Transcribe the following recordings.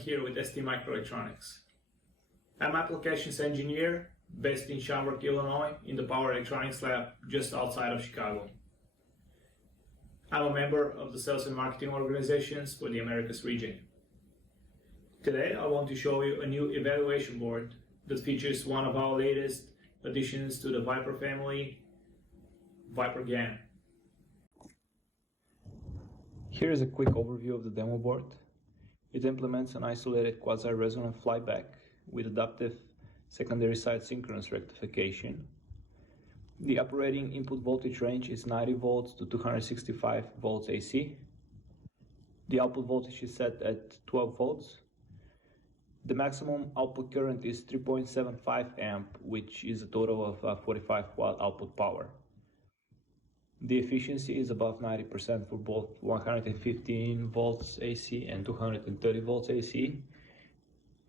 here with STMicroelectronics. I'm an applications engineer based in Schaumburg, Illinois, in the Power Electronics Lab just outside of Chicago. I'm a member of the sales and marketing organizations for the Americas region. Today I want to show you a new evaluation board that features one of our latest additions to the Viper family, Viper GaN. Here is a quick overview of the demo board. It implements an isolated quasi-resonant flyback with adaptive secondary side synchronous rectification. The operating input voltage range is 90 volts to 265 volts AC. The output voltage is set at 12 volts. The maximum output current is 3.75 amp, which is a total of 45 watt output power. The efficiency is above 90% for both 115 volts AC and 230 volts AC.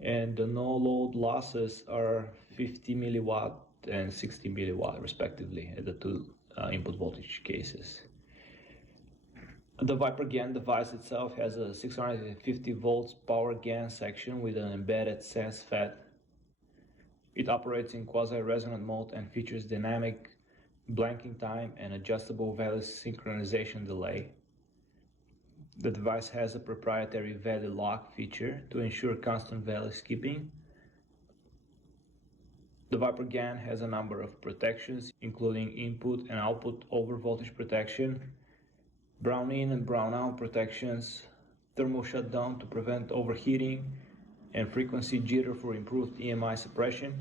And the no load losses are 50 milliwatt and 60 milliwatt respectively at the two input voltage cases. The Viper GaN device itself has a 650 volts power GaN section with an embedded sense FET. It operates in quasi-resonant mode and features dynamic blanking time and adjustable value synchronization delay. The device has a proprietary value lock feature to ensure constant value skipping. The Viper GaN has a number of protections, including input and output over voltage protection, brown in and brown out protections, thermal shutdown to prevent overheating, and frequency jitter for improved EMI suppression.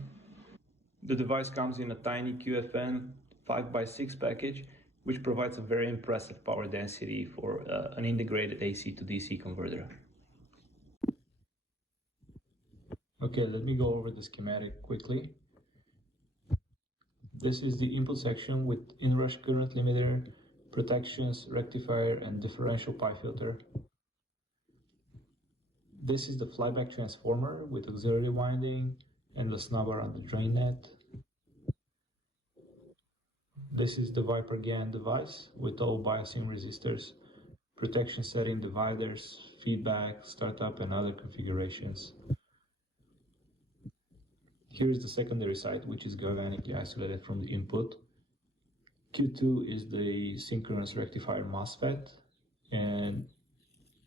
The device comes in a tiny QFN 5x6 package, which provides a very impressive power density for an integrated AC to DC converter. Okay, let me go over the schematic quickly. This is the input section with inrush current limiter, protections, rectifier, and differential pi filter. This is the flyback transformer with auxiliary winding and the snubber on the drain net. This is the Viper GaN device with all biasing resistors, protection setting dividers, feedback, startup, and other configurations. Here is the secondary side, which is galvanically isolated from the input. Q2 is the synchronous rectifier MOSFET, and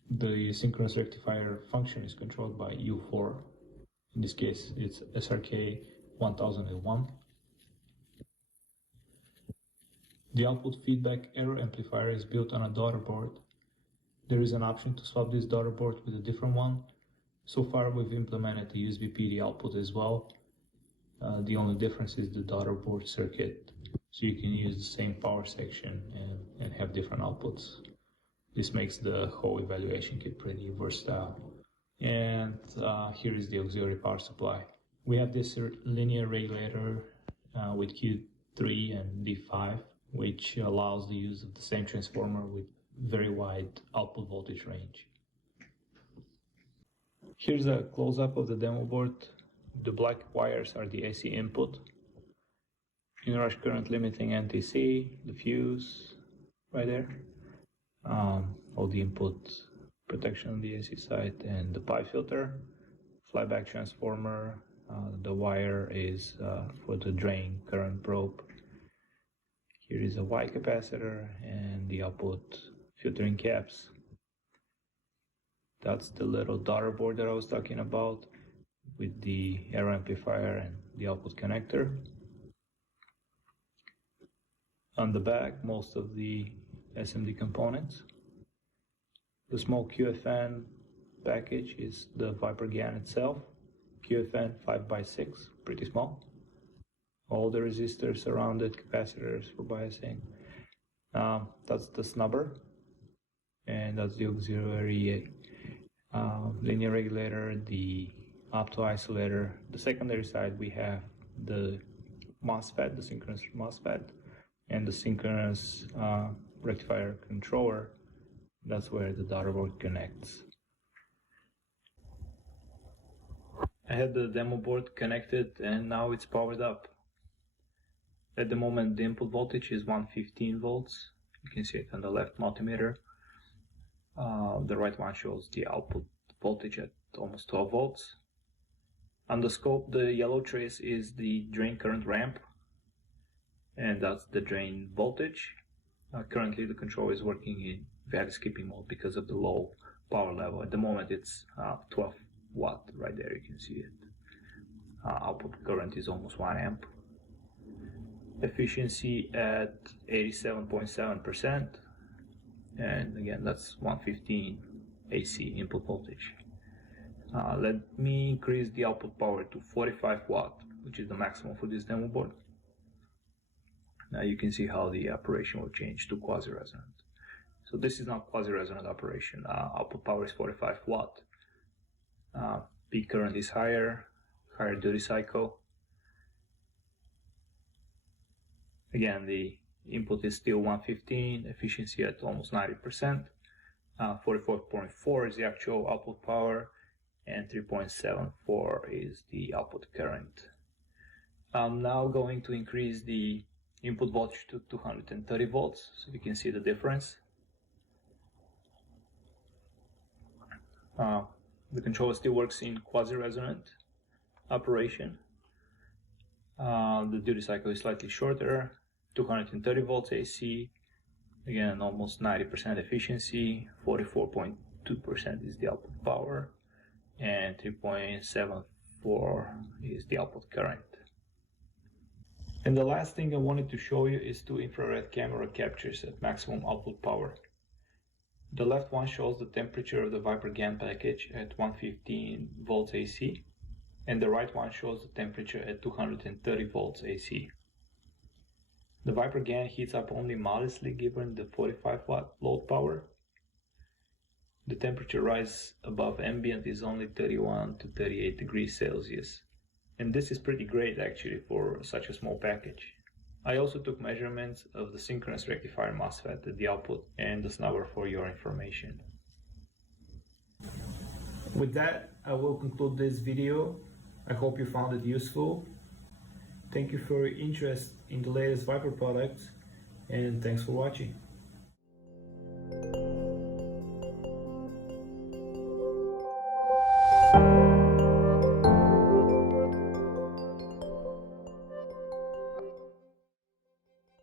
the synchronous rectifier function is controlled by U4. In this case, it's SRK 1001. The output feedback error amplifier is built on a daughter board. There is an option to swap this daughter board with a different one. So far we've implemented the USB PD output as well. The only difference is the daughter board circuit. So you can use the same power section and have different outputs. This makes the whole evaluation kit pretty versatile. And here is the auxiliary power supply. We have this linear regulator with Q3 and D5, which allows the use of the same transformer with very wide output voltage range. Here's a close-up of the demo board. The black wires are the AC input, inrush current limiting NTC, the fuse right there, all the input protection on the AC side, and the pi filter, flyback transformer. The wire is for the drain current probe. Here is a Y capacitor and the output filtering caps. That's the little daughter board that I was talking about with the error amplifier and the output connector. On the back, most of the SMD components. The small QFN package is the Viper GaN itself. QFN 5x6, pretty small. All the resistors around it, capacitors for biasing. That's the snubber, and that's the auxiliary linear regulator, the opto isolator. The secondary side we have the MOSFET, the synchronous MOSFET, and the synchronous rectifier controller. That's where the daughter board connects. I had the demo board connected and now it's powered up. At the moment the input voltage is 115 volts. You can see it on the left multimeter. The right one shows the output voltage at almost 12 volts. On the scope, the yellow trace is the drain current ramp, and that's the drain voltage. Currently the controller is working in value skipping mode because of the low power level. At the moment it's 12 watt, right there you can see it. Output current is almost 1 amp. Efficiency at 87.7%, and again that's 115 AC input voltage. Let me increase the output power to 45 watt, which is the maximum for this demo board. Now you can see how the operation will change to quasi-resonant. So this is not quasi-resonant operation. Output power is 45 watt. Peak current is higher duty cycle. Again, the input is still 115, efficiency at almost 90%. 44.4 is the actual output power, and 3.74 is the output current. I'm now going to increase the input voltage to 230 volts, so you can see the difference. The controller still works in quasi-resonant operation. The duty cycle is slightly shorter, 230 volts AC, again almost 90% efficiency, 44.2% is the output power, and 3.74 is the output current. And the last thing I wanted to show you is two infrared camera captures at maximum output power. The left one shows the temperature of the VIPERG GaN package at 115 volts AC, and the right one shows the temperature at 230 volts AC. The VIPERG GaN heats up only modestly given the 45 watt load power. The temperature rise above ambient is only 31 to 38 degrees Celsius. And this is pretty great actually for such a small package. I also took measurements of the synchronous rectifier MOSFET at the output and the snubber for your information. With that, I will conclude this video. I hope you found it useful. Thank you for your interest in the latest Viper products, and thanks for watching.